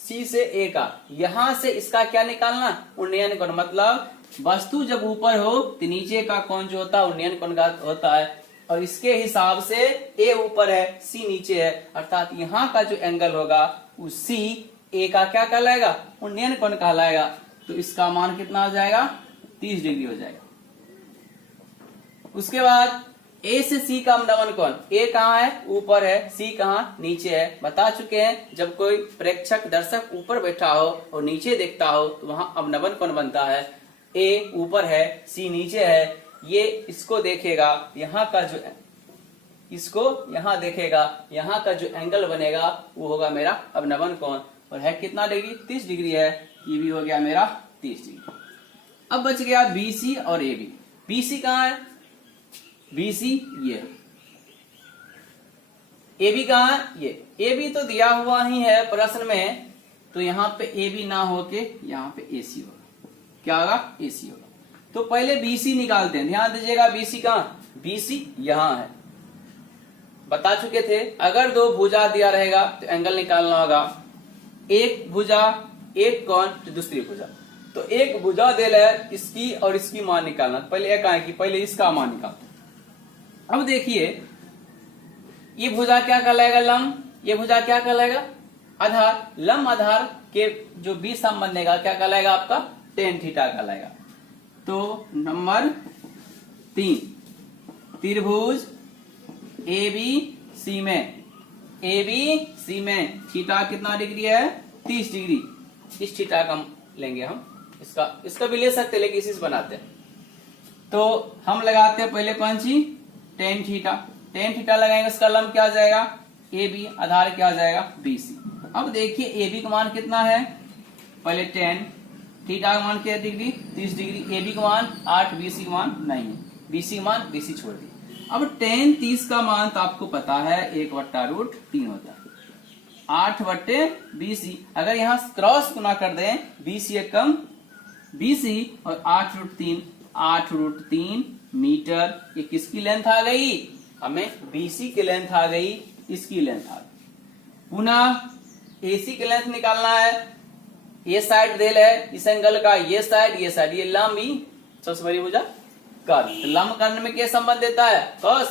C से A का। यहां से इसका क्या निकालना? उन्नयन कोण। मतलब वस्तु जब ऊपर हो तो नीचे का कोण जो होता है उन्नयन कोण का होता है। और इसके हिसाब से A ऊपर है, C नीचे है, अर्थात यहाँ का जो एंगल होगा वो C ए का क्या कहलाएगा, उन्नयन कोण कहलाएगा। तो इसका मान कितना हो जाएगा, 30 डिग्री हो जाएगा। उसके बाद ए से सी का अवनमन कोण, ए कहाँ है, ऊपर है, सी कहाँ, नीचे है। बता चुके हैं जब कोई प्रेक्षक दर्शक ऊपर बैठा हो और नीचे देखता हो तो वहां अवनमन कोण बनता है। ए ऊपर है, सी नीचे है, ये इसको देखेगा, यहाँ का जो इसको यहाँ देखेगा, यहाँ का जो एंगल बनेगा वो होगा मेरा अवनमन कोण। और है कितना डिग्री, 30 डिग्री है। ये भी हो गया मेरा 30 डिग्री। अब बच गया बीसी और ए बी। बीसी कहाँ है, बीसी ये, ए बी कहाँ है, ये। ए बी तो दिया हुआ ही है प्रश्न में, तो यहाँ पे ए बी ना होके यहाँ पे ए सी होगा। क्या होगा, ए सी होगा। तो पहले बीसी निकालते हैं। ध्यान दीजिएगा, बीसी कहाँ, बीसी यहाँ है। बता चुके थे अगर दो भुजा दिया रहेगा तो एंगल निकालना होगा। एक भुजा एक कोण तो दूसरी भुजा, तो एक भुजा दे है इसकी और इसकी मान निकालना। पहले एक आए कि पहले इसका मान निकालते। अब देखिए ये भुजा क्या कहलाएगा, लंब। ये भुजा क्या कहलाएगा, आधार। लंब आधार के जो बीच सम बनेगा क्या कहलाएगा आपका, tan थीटा कहलाएगा। तो नंबर 3, त्रिभुज ए बी सी में, ए बी सी में थीटा कितना डिग्री है, 30 डिग्री। इस थीटा का लेंगे हम, इसका भी ले सकते हैं लेकिन इसी से बनाते हैं। तो हम लगाते हैं पहले कौन सी, tan थीटा। tan थीटा लगाएंगे, उसका लंब क्या आ जाएगा, ए बी, आधार क्या आ जाएगा, बी सी। अब देखिए ए बी का मान कितना है, पहले tan थीटा का मान क्या डिग्री, 30 डिग्री। ए बी का मान 8, बी सी का मान नहीं है, बी सी का मान बी सी छोड़ दी। अब tan 30 का मान तो आपको पता है 1/√3 होता है, 8/BC। अगर यहाँ क्रॉस गुना कर दें, BC एकम BC और 8√3 मीटर, ये किसकी लेंथ आ गई, हमें BC की लेंथ आ गई, इसकी लेंथ आ गई। पुनः AC की लेंथ निकालना है। ये साइड देल है इस एंगल का, ये साइड, ये लंब ही सबसे बड़ी भुजा कर्ण। तो लंब कर्ण में क्या संबंध देता है, cos,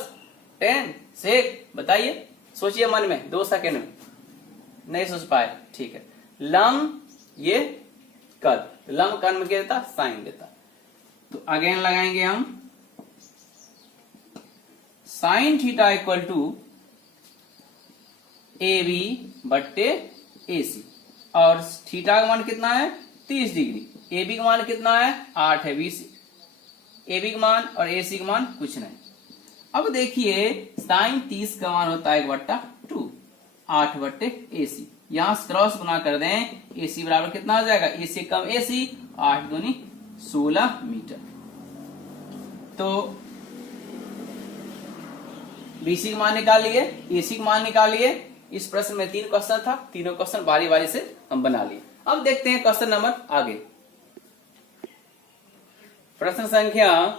tan, sec। बताइए, सोचिए मन में 2 सेकेंड में, नहीं सोच पाए, ठीक है। लंब ये कर्ण, तो लंब कर्ण में क्या देता, साइन देता। तो अगेन लगाएंगे हम sine theta equal to A B बट्टे ए सी। और थीटा का मान कितना है, 30 डिग्री। ए बी का मान कितना है, 8 है, बी सी ए बी का मान और ए सी का मान कुछ नहीं। अब देखिए साइन 30 का मान होता है 1/2, 8/AC। यहां क्रॉस गुना कर दें, AC बराबर कितना हो जाएगा, AC कम AC, 8 दूनी 16 मीटर। तो BC का मान निकालिए, AC का मान निकालिए। इस प्रश्न में 3 क्वेश्चन था, तीनों क्वेश्चन बारी बारी से हम बना लिए। अब देखते हैं क्वेश्चन नंबर आगे। प्रश्न संख्या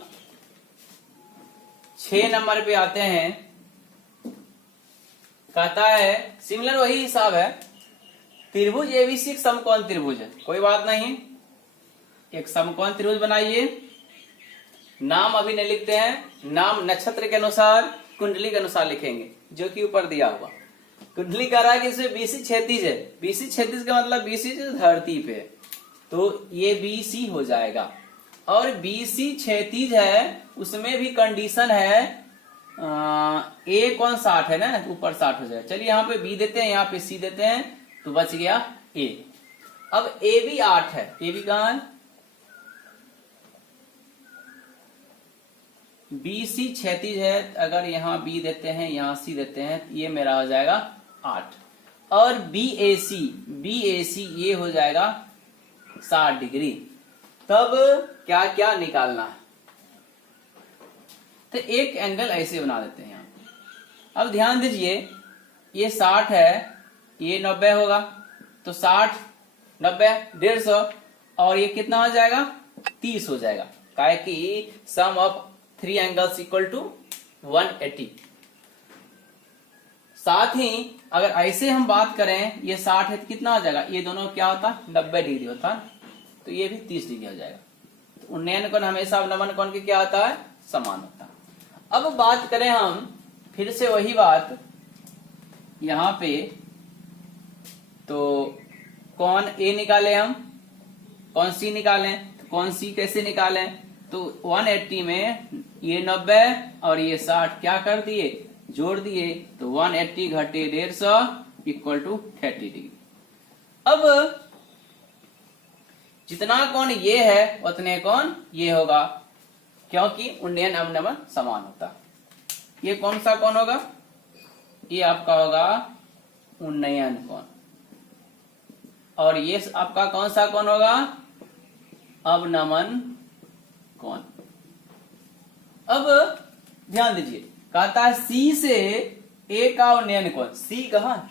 6 नंबर पे आते हैं। कहता है सिमिलर वही हिसाब है, त्रिभुज एबीसी एक समकोण त्रिभुज है, कोई बात नहीं, एक समकोण त्रिभुज बनाइए। नाम अभी नहीं लिखते हैं, नाम नक्षत्र के अनुसार, कुंडली के अनुसार लिखेंगे, जो कि ऊपर दिया हुआ। कुंडली कह रहा है कि इसमें बीसी क्षैतिज है, बीसी क्षैतिज का मतलब बीसी जो धरती पे है, तो ये बीसी हो जाएगा। और बीसी क्षैतिज है, उसमें भी कंडीशन है ए कौन 60 है ना, ऊपर 60 हो जाएगा। चलिए यहाँ पे बी देते हैं, यहाँ पे सी देते हैं, तो बच गया ए। अब ए बी 8 है, ए बी कहाँ है, बी सी क्षैतिज है। अगर यहाँ बी देते हैं, यहाँ सी देते हैं, ये मेरा हो जाएगा 8। और बी ए सी ये हो जाएगा 60 डिग्री। तब क्या क्या निकालना है, तो एक एंगल ऐसे बना देते हैं यहाँ। अब ध्यान दीजिए, ये 60 है, ये 90 होगा, तो 60 90 150, और ये कितना हो जाएगा 30 हो जाएगा। काहे कि सम ऑफ 3 एंगल्स इक्वल टू 180। साथ ही अगर ऐसे हम बात करें, ये 60 है तो कितना हो जाएगा, ये दोनों क्या होता 90 डिग्री होता, तो ये भी 30 डिग्री हो जाएगा। तो उन्नयन कोण हमेशा अवनमन कोण के क्या होता है, समान होता है। अब बात करें हम फिर से वही बात यहाँ पे, तो कौन ए निकाले हम, कौन सी निकालें, तो कौन सी कैसे निकालें, तो 180 में ये 90 और ये 60 क्या कर दिए, जोड़ दिए, तो 180 घटे 150 इक्वल टू 30 डिग्री। अब जितना कोण ये है उतने कोण ये होगा, क्योंकि उन्नयन अवनमन समान होता। ये कौन सा कोण होगा, ये आपका होगा उन्नयन कोण, और ये आपका कौन सा कोण होगा, अवनमन कोण। अब ध्यान दीजिए, कहता है सी से ए का उन्नयन कोण, सी कहां है,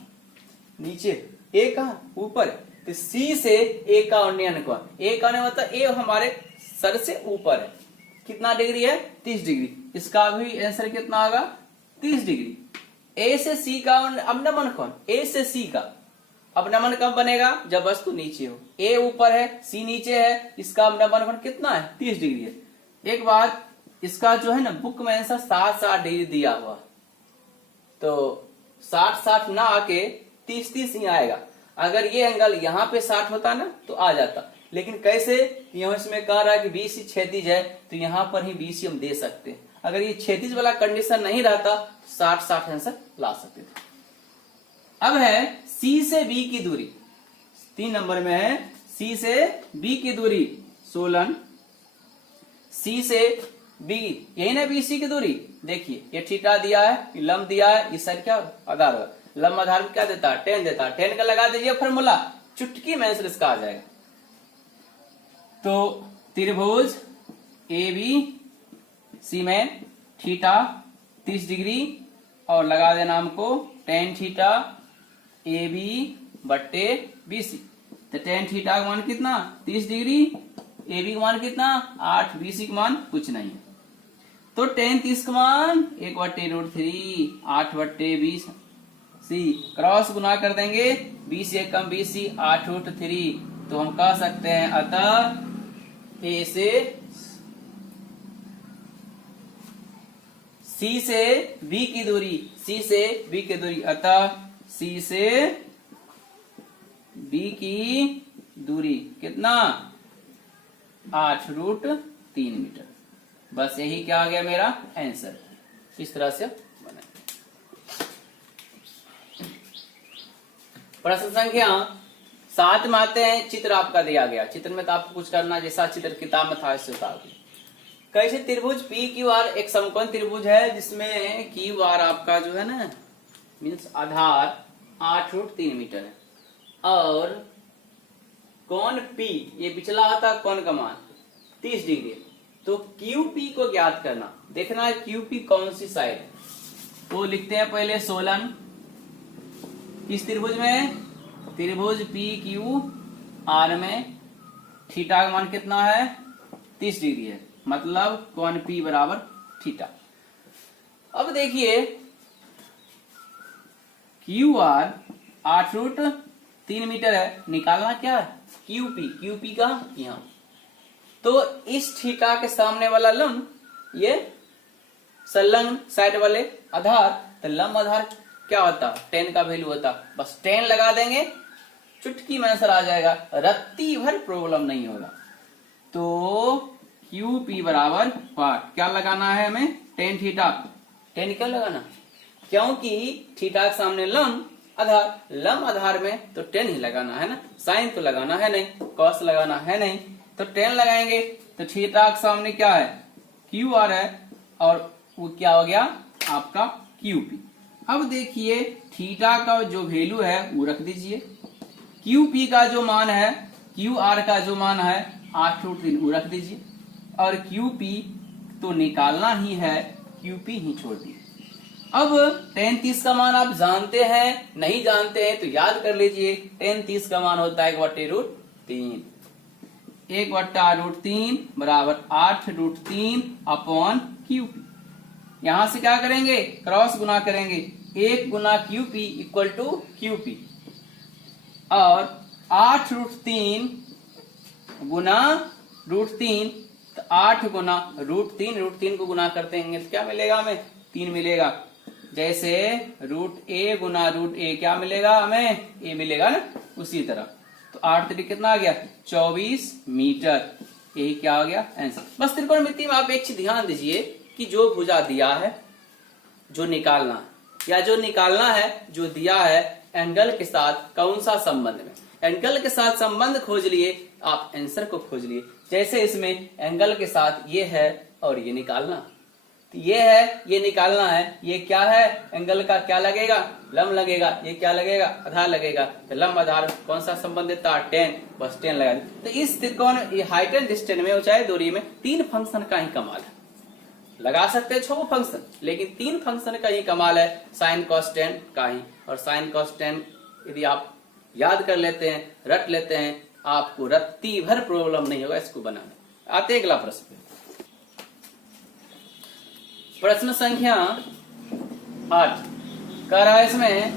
नीचे, ए कहां ऊपर, तो सी से ए का उन्नयन कोण, ए का मतलब ए हमारे सर से ऊपर है, कितना डिग्री है, 30 डिग्री। इसका भी आंसर कितना होगा, 30 डिग्री। ए से सी का अवनमन कोण, ए से सी का अवनमन कब बनेगा, जब वस्तु नीचे हो, ए ऊपर है सी नीचे है, इसका अवनमन कोण कितना है, 30 डिग्री है। एक बात, इसका जो है ना बुक में आंसर 60 डिग्री दिया हुआ, तो 60 ना आके 30 ही आएगा। अगर ये एंगल यहाँ पे 60 होता ना तो आ जाता, लेकिन कैसे, यहाँ इसमें कह रहा है कि BC क्षैतिज है, तो यहाँ पर ही BC हम दे सकते हैं। अगर ये क्षैतिज वाला कंडीशन नहीं रहता तो 60 आंसर ला सकते थे। अब है C से B की दूरी, 3 नंबर में है C से B की दूरी 16, C से B यही ना BC की दूरी, देखिए ये थीटा दिया है, ये लंब दिया है, इस साइड क्या आधार है, लंब आधार में क्या देता है, 10 देता है, 10 का लगा दीजिए फॉर्मूला, चुटकी में आंसर इसका आ जाएगा। तो त्रिभुज ABC में थीटा 30 डिग्री और लगा देना हमको tan थीटा AB बट्टे BC, तो tan थीटा का मान कितना, 30 डिग्री, AB का मान कितना 8, BC का मान कुछ नहीं है, तो tan 30 का मान 1/√3, 8/20, सी क्रॉस गुना कर देंगे, 20 से कम BC 8√3, तो हम कह सकते हैं अतः A से C से B की दूरी, C से B की दूरी, अतः C से B की दूरी कितना, 8√3 मीटर। बस यही क्या आ गया मेरा आंसर, इस तरह से बना। प्रश्न संख्या 7 में आते हैं, चित्र आपका दिया गया, चित्र में तो आपको कुछ करना, जैसा चित्र किताब में था इससे उतार। कैसे त्रिभुज PQR एक समकोण त्रिभुज है, जिसमें QR आपका जो है ना मीन्स आधार 8√3 मीटर है, और कोण P ये पिछला आता कोण का मान 30 डिग्री, तो QP को ज्ञात करना, देखना है QP कौन सी साइड, तो लिखते हैं पहले 16 इस त्रिभुज में, त्रिभुज PQR में थीटा का मान कितना है, 30 डिग्री है, मतलब कोण P बराबर थीटा। अब देखिए QR 8√3 मीटर है, निकालना क्या है, QP का यहाँ, तो इस थीटा के सामने वाला लंब ये संलग्न साइड वाले आधार, तो लंब आधार क्या होता, 10 का वैल्यू होता, बस 10 लगा देंगे, चुटकी में आंसर आ जाएगा, रत्ती भर प्रॉब्लम नहीं होगा। तो QP बराबर क्या लगाना है हमें, tan थीटा, 10 क्यों लगाना, क्योंकि थीटा के सामने लंब आधार, लंब आधार में तो 10 ही लगाना है ना, साइन तो लगाना है नहीं, कॉस लगाना है नहीं, तो 10 लगाएंगे, तो थीटा के सामने क्या है, QR है, और वो क्या हो गया आपका QP। अब देखिए थीटा का जो वैल्यू है वो रख दीजिए, QP का जो मान है, QR का जो मान है 8√3 वो रख दीजिए, और QP तो निकालना ही है, QP ही छोड़ दिए। अब tan 30 का मान आप जानते हैं, नहीं जानते हैं तो याद कर लीजिए, tan 30 का मान होता है 1/√3, 1/√3 बराबर 8√3 अपॉन QP। यहां से क्या करेंगे, क्रॉस गुना करेंगे, 1 गुना QP इक्वल टू QP, और 8√3 गुना √3, तो 8 गुना √3 को गुना करते हैं तो क्या मिलेगा हमें, 3 मिलेगा। जैसे √a गुना √a क्या मिलेगा हमें, a मिलेगा ना, उसी तरह। तो तो 8 3 कितना आ गया 24 मीटर। यही क्या हो गया आंसर। बस त्रिकोणमिति में आप एक चीज ध्यान दीजिए कि जो भुजा दिया है, जो निकालना है या जो निकालना है जो दिया है, एंगल के साथ कौन सा संबंध में, एंगल के साथ संबंध खोज लिए, आप आंसर को खोज लिए। जैसे इसमें एंगल के साथ ये है और ये निकालना, तो ये है ये निकालना है, ये क्या है एंगल का क्या लगेगा लंब लगेगा, ये क्या लगेगा आधार लगेगा। तो लंब आधार कौन सा संबंध देता है 10, बस 10 लगा दें। तो इस त्रिकोण हाइट एंड डिस्टेंस में ऊंचाई दूरी में 3 फंक्शन का ही कमाल है। लगा सकते हैं 6 फंक्शन, लेकिन 3 फंक्शन का ही कमाल है, साइन कॉस टेन का ही। और साइन कॉस टेन यदि आप याद कर लेते हैं, रट लेते हैं, आपको रत्ती भर प्रॉब्लम नहीं होगा इसको बनाने। आते अगला प्रश्न, प्रश्न संख्या 8 कह रहा है इसमें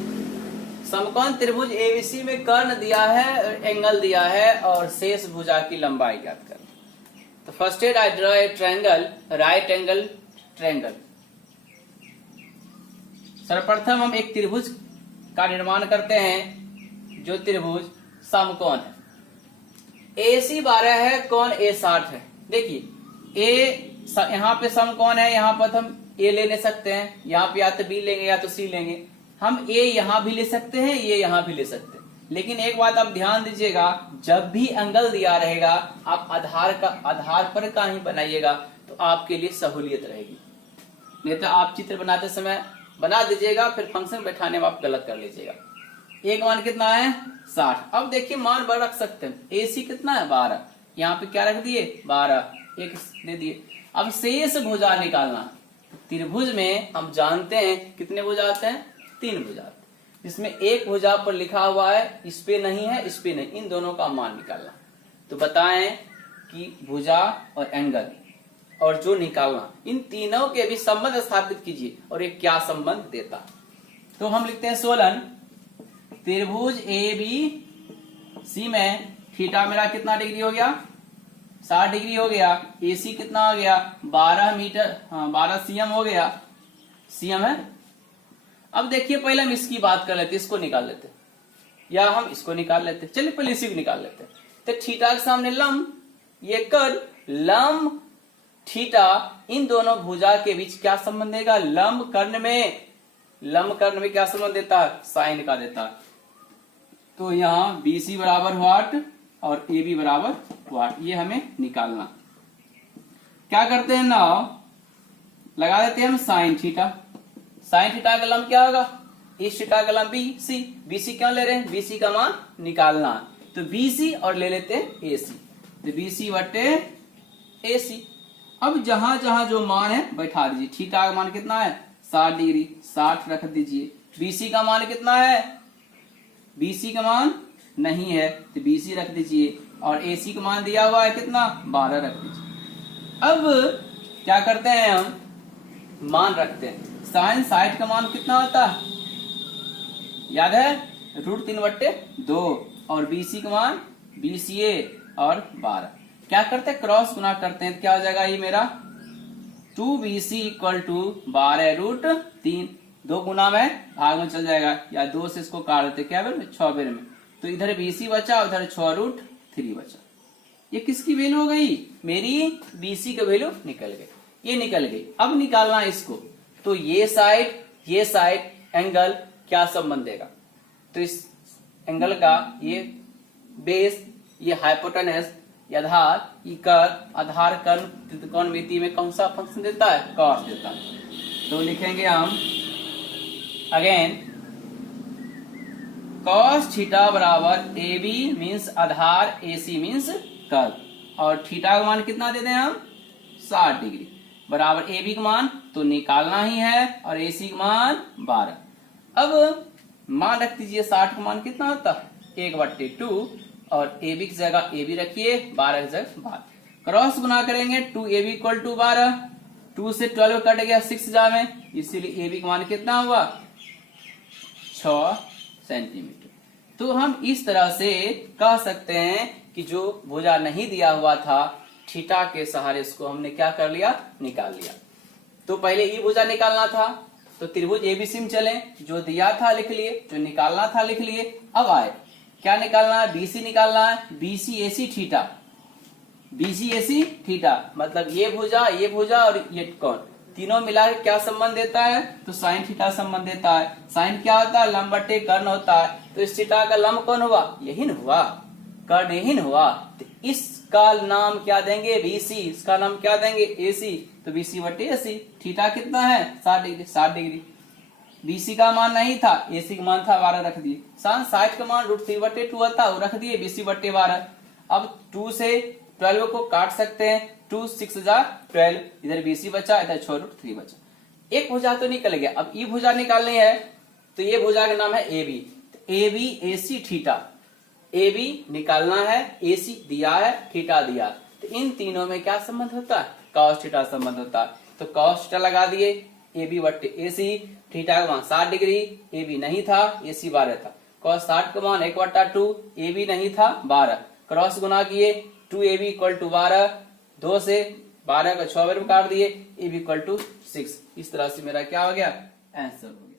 समकोण त्रिभुज एबीसी में कर्ण दिया है, एंगल दिया है और शेष भुजा की लंबाई ज्ञात कर। तो first aid I draw a triangle right angle triangle. सर्वप्रथम हम एक त्रिभुज का निर्माण करते हैं जो त्रिभुज समकोण है। AC 12 है, कोण A 60 है। देखिए A यहाँ पे समकोण है, यहाँ पर हम A ले सकते हैं, यहाँ पे या तो B लेंगे या तो C लेंगे। हम A यहाँ भी ले सकते हैं, ये यहाँ भी ले सकते हैं। लेकिन एक बात आप ध्यान दीजिएगा, जब भी एंगल दिया रहेगा आप आधार पर का ही बनाइएगा, तो आपके लिए सहूलियत रहेगी। नहीं तो आप चित्र बनाते समय बना दीजिएगा, फिर फंक्शन बैठाने में आप गलत कर लीजिएगा। एक मान कितना है 60। अब देखिए मान बढ़ रख सकते हैं। AC कितना है 12, यहाँ पे क्या रख दिए 12, एक दे दिए। अब शेष भुजा निकालना। त्रिभुज में हम जानते हैं कितने भुजा आते हैं 3 भुजा, जिसमें एक भुजा पर लिखा हुआ है इस पे नहीं है इस पे नहीं, इन दोनों का मान निकालना। तो बताएं कि भुजा और एंगल और जो निकालना, इन तीनों के भी संबंध स्थापित कीजिए और ये क्या संबंध देता। तो हम लिखते हैं 16 त्रिभुज ABC में थीटा मेरा कितना डिग्री हो गया 60 डिग्री हो गया। AC कितना आ गया 12 मीटर, हाँ 12 cm हो गया, cm है। अब देखिए पहले हम इसकी बात कर लेते, इसको निकाल लेते या हम इसको निकाल लेते। चलिए पहले इसी को निकाल लेते। तो थीटा के सामने लंब, ये कर लंब थीटा, इन दोनों भुजा के बीच क्या संबंध देगा लंब कर्ण में क्या संबंध देता है साइन का देता है। तो यहाँ BC बराबर वाट और AB बराबर वाट, ये हमें निकालना। क्या करते हैं ना, लगा देते हैं हम साइन थीटा। साइन थीटा का लंब क्या होगा इस थीटा का लंब BC। BC क्यों ले रहे हैं, BC का मान निकालना, तो BC और ले लेते हैं AC, तो BC बटे AC। अब जहां जहां जो मान है बैठा दीजिए। थीटा का मान कितना है 60 डिग्री, 60 रख दीजिए। BC का मान कितना है, BC का मान नहीं है तो BC रख दीजिए, और AC का मान दिया हुआ है कितना 12 रख दीजिए। अब क्या करते हैं हम मान रखते हैं। साइन 60 का मान कितना होता है याद है √3/2, और BC का मान BCA और 12। क्या करते हैं क्रॉस गुना करते हैं, तो क्या हो जाएगा ये मेरा 2BC = 12√3। 2 गुना में भाग में चल जाएगा, या 2 से इसको काट देते क्या बेर में 6 बेर में, तो इधर BC बचा उधर 6√3 बचा। ये किसकी वैल्यू हो गई मेरी BC का वैल्यू निकल गई, ये निकल गई। अब निकालना इसको, तो ये साइड एंगल क्या संबंध देगा, तो इस एंगल का ये बेस, ये हाइपोटेनस, ये आधार, ये कर आधार कर्ण त्रिकोणमिति में कौन सा फंक्शन देता है कॉस देता है। तो लिखेंगे हम अगेन cos थीटा बराबर AB मीन्स आधार, AC मीन्स कर्व, और थीटा का मान कितना देते हैं हम 60 डिग्री बराबर AB का मान तो निकालना ही है, और AC का मान 12। अब मान रख दीजिए 60 का मान कितना होता है 1/2, और AB की जगह AB रखिए, 12 की जगह 12। क्रॉस गुना करेंगे 2AB = 12, 2 से 12 कट गया 6 जा में, इसीलिए AB का मान कितना हुआ 6 सेंटीमीटर। तो हम इस तरह से कह सकते हैं कि जो भुजा नहीं दिया हुआ था थीटा के सहारे इसको हमने क्या कर लिया निकाल लिया। तो पहले ये भुजा निकालना था, तो त्रिभुज ABC में चले, जो दिया था लिख लिए, जो निकालना था लिख लिए। अब आए क्या निकालना है, बीसी निकालना है, BC AC theta, BC AC theta मतलब ये भुजा और ये कोण तीनों मिला के क्या संबंध देता है, तो साइन थीटा संबंध देता है। साइन क्या होता है, लंब बटे कर्ण होता है, तो इस थीटा का लंब कौन हुआ, यही न हुआ, कर्ण यही न हुआ। तो इसका नाम क्या देंगे, बीसी, इसका नाम क्या देंगे, एसी, तो बीसी बटे एसी। थीटा कितना है, 60 डिग्री, 60 डिग्री। बीसी का मान नहीं था, एसी का मान था 12 रख दिए। 60 का मान √3/2 होता है, वो रख दिए, बीसी बटे 12। अब 2 से 12 को काट सकते हैं, 2 6 12, इधर बीसी बचा, इधर 6√3 बचा। एक भुजा तो निकल गया। अब ई भुजा निकालनी है, तो ये भुजा का नाम है AB. AB AC theta, AB निकालना है, एसी दिया है, थीटा दिया, तो इन तीनों में क्या संबंध होता है, कॉस थीटा संबंध होता है। तो कॉस थीटा लगा दिए, एबी बट्टे एसी, थीटा का मान 60 डिग्री, एबी नहीं था, एसी 12 था। कॉस 60 का मान 1/2, एबी नहीं था 12, क्रॉस गुना किए, 2ab = 12, 2 से 12 का 6 बार काट दिए, ab = 6। इस तरह से मेरा क्या हो गया, आंसर।